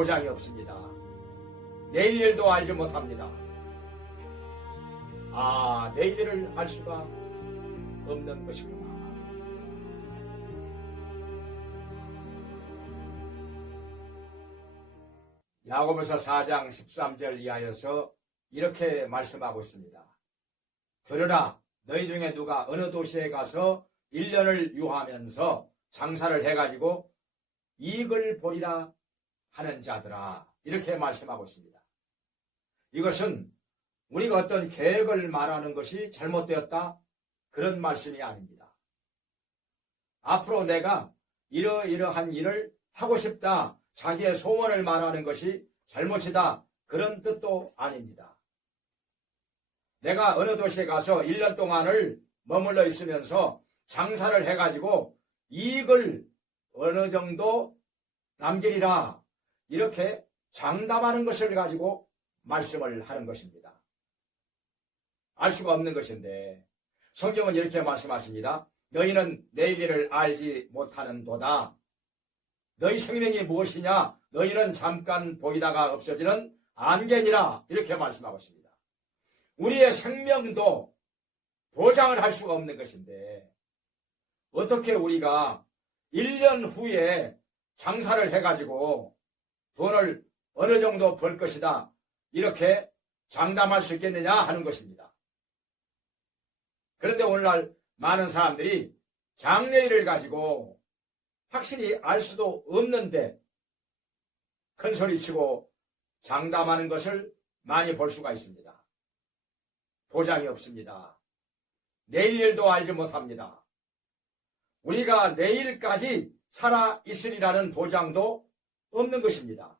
보장이 없습니다. 내일 일도 알지 못합니다. 내일 일을 알 수가 없는 것이구나. 야고보서 4장 13절 이하여서 이렇게 말씀하고 있습니다. 들으라, 너희 중에 누가 어느 도시에 가서 1년을 유하면서 장사를 해가지고 이익을 보리라 하는 자들아, 이렇게 말씀하고 있습니다. 이것은 우리가 어떤 계획을 말하는 것이 잘못되었다, 그런 말씀이 아닙니다. 앞으로 내가 이러이러한 일을 하고 싶다, 자기의 소원을 말하는 것이 잘못이다, 그런 뜻도 아닙니다. 내가 어느 도시에 가서 1년 동안을 머물러 있으면서 장사를 해가지고 이익을 어느 정도 남기리라, 이렇게 장담하는 것을 가지고 말씀을 하는 것입니다. 알 수가 없는 것인데 성경은 이렇게 말씀하십니다. 너희는 내일 일을 알지 못하는 도다. 너희 생명이 무엇이냐? 너희는 잠깐 보이다가 없어지는 안개니라, 이렇게 말씀하고 있습니다. 우리의 생명도 보장을 할 수가 없는 것인데 어떻게 우리가 1년 후에 장사를 해가지고 돈을 어느 정도 벌 것이다, 이렇게 장담할 수 있겠느냐 하는 것입니다. 그런데 오늘날 많은 사람들이 장래일을 가지고 확실히 알 수도 없는데 큰 소리치고 장담하는 것을 많이 볼 수가 있습니다. 보장이 없습니다. 내일 일도 알지 못합니다. 우리가 내일까지 살아 있으리라는 보장도 없는 것입니다.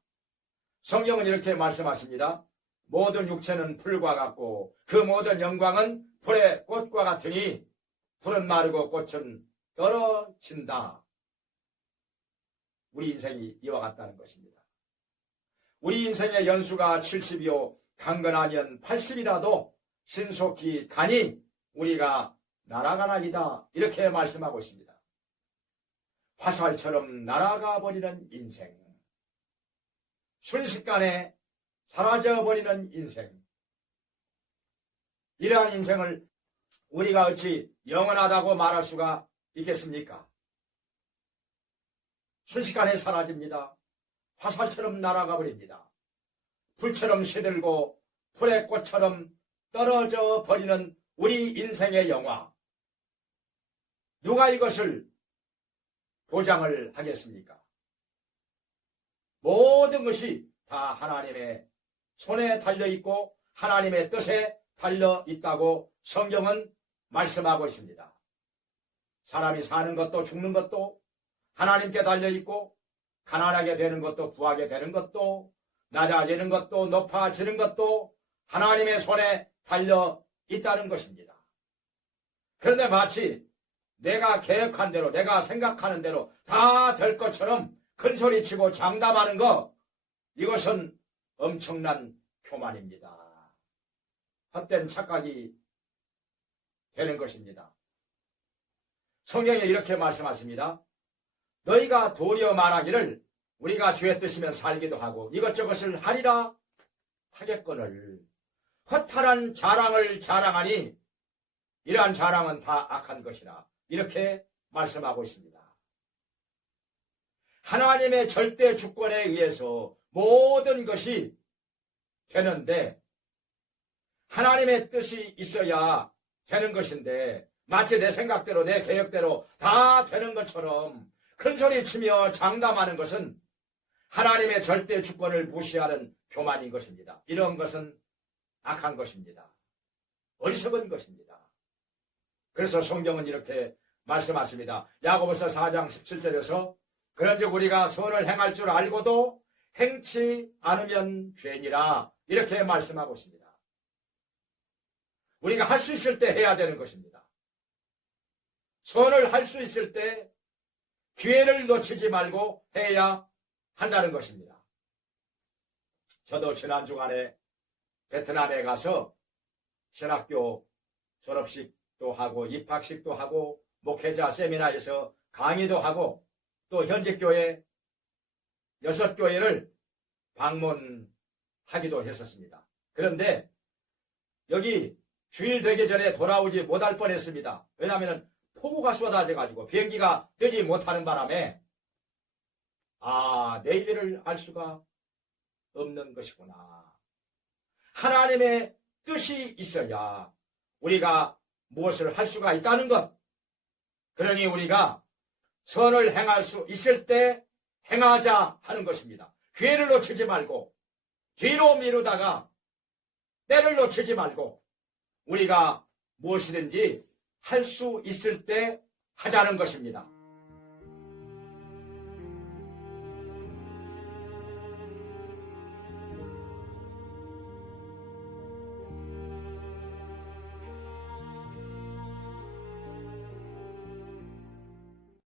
성경은 이렇게 말씀하십니다. 모든 육체는 풀과 같고 그 모든 영광은 풀의 꽃과 같으니 풀은 마르고 꽃은 떨어진다. 우리 인생이 이와 같다는 것입니다. 우리 인생의 연수가 70이요 강건하면 80이라도 신속히 가니 우리가 날아가나이다, 이렇게 말씀하고 있습니다. 화살처럼 날아가 버리는 인생, 순식간에 사라져버리는 인생, 이러한 인생을 우리가 어찌 영원하다고 말할 수가 있겠습니까? 순식간에 사라집니다. 화살처럼 날아가 버립니다. 불처럼 시들고 풀의 꽃처럼 떨어져 버리는 우리 인생의 영화, 누가 이것을 보장을 하겠습니까? 모든 것이 다 하나님의 손에 달려있고 하나님의 뜻에 달려있다고 성경은 말씀하고 있습니다. 사람이 사는 것도 죽는 것도 하나님께 달려있고 가난하게 되는 것도 부하게 되는 것도 낮아지는 것도 높아지는 것도 하나님의 손에 달려있다는 것입니다. 그런데 마치 내가 계획한 대로, 내가 생각하는 대로 다 될 것처럼 큰소리치고 장담하는 것, 이것은 엄청난 교만입니다. 헛된 착각이 되는 것입니다. 성경에 이렇게 말씀하십니다. 너희가 도리어 말하기를 우리가 주의 뜻이면 살기도 하고 이것저것을 하리라 하겠거늘 허탈한 자랑을 자랑하니 이러한 자랑은 다 악한 것이라, 이렇게 말씀하고 있습니다. 하나님의 절대 주권에 의해서 모든 것이 되는데 하나님의 뜻이 있어야 되는 것인데 마치 내 생각대로 내 계획대로 다 되는 것처럼 큰소리 치며 장담하는 것은 하나님의 절대 주권을 무시하는 교만인 것입니다. 이런 것은 악한 것입니다. 어리석은 것입니다. 그래서 성경은 이렇게 말씀하십니다. 야고보서 4장 17절에서 그런즉 우리가 선을 행할 줄 알고도 행치 않으면 죄니라, 이렇게 말씀하고 있습니다. 우리가 할 수 있을 때 해야 되는 것입니다. 선을 할 수 있을 때 기회를 놓치지 말고 해야 한다는 것입니다. 저도 지난 주간에 베트남에 가서 신학교 졸업식도 하고 입학식도 하고 목회자 세미나에서 강의도 하고 또 현직 교회 6교회를 방문하기도 했었습니다. 그런데 여기 주일 되기 전에 돌아오지 못할 뻔했습니다. 왜냐하면 폭우가 쏟아져가지고 비행기가 뜨지 못하는 바람에 내일을 알 수가 없는 것이구나. 하나님의 뜻이 있어야 우리가 무엇을 할 수가 있다는 것. 그러니 우리가 선을 행할 수 있을 때 행하자 하는 것입니다. 기회를 놓치지 말고 뒤로 미루다가 때를 놓치지 말고 우리가 무엇이든지 할 수 있을 때 하자는 것입니다.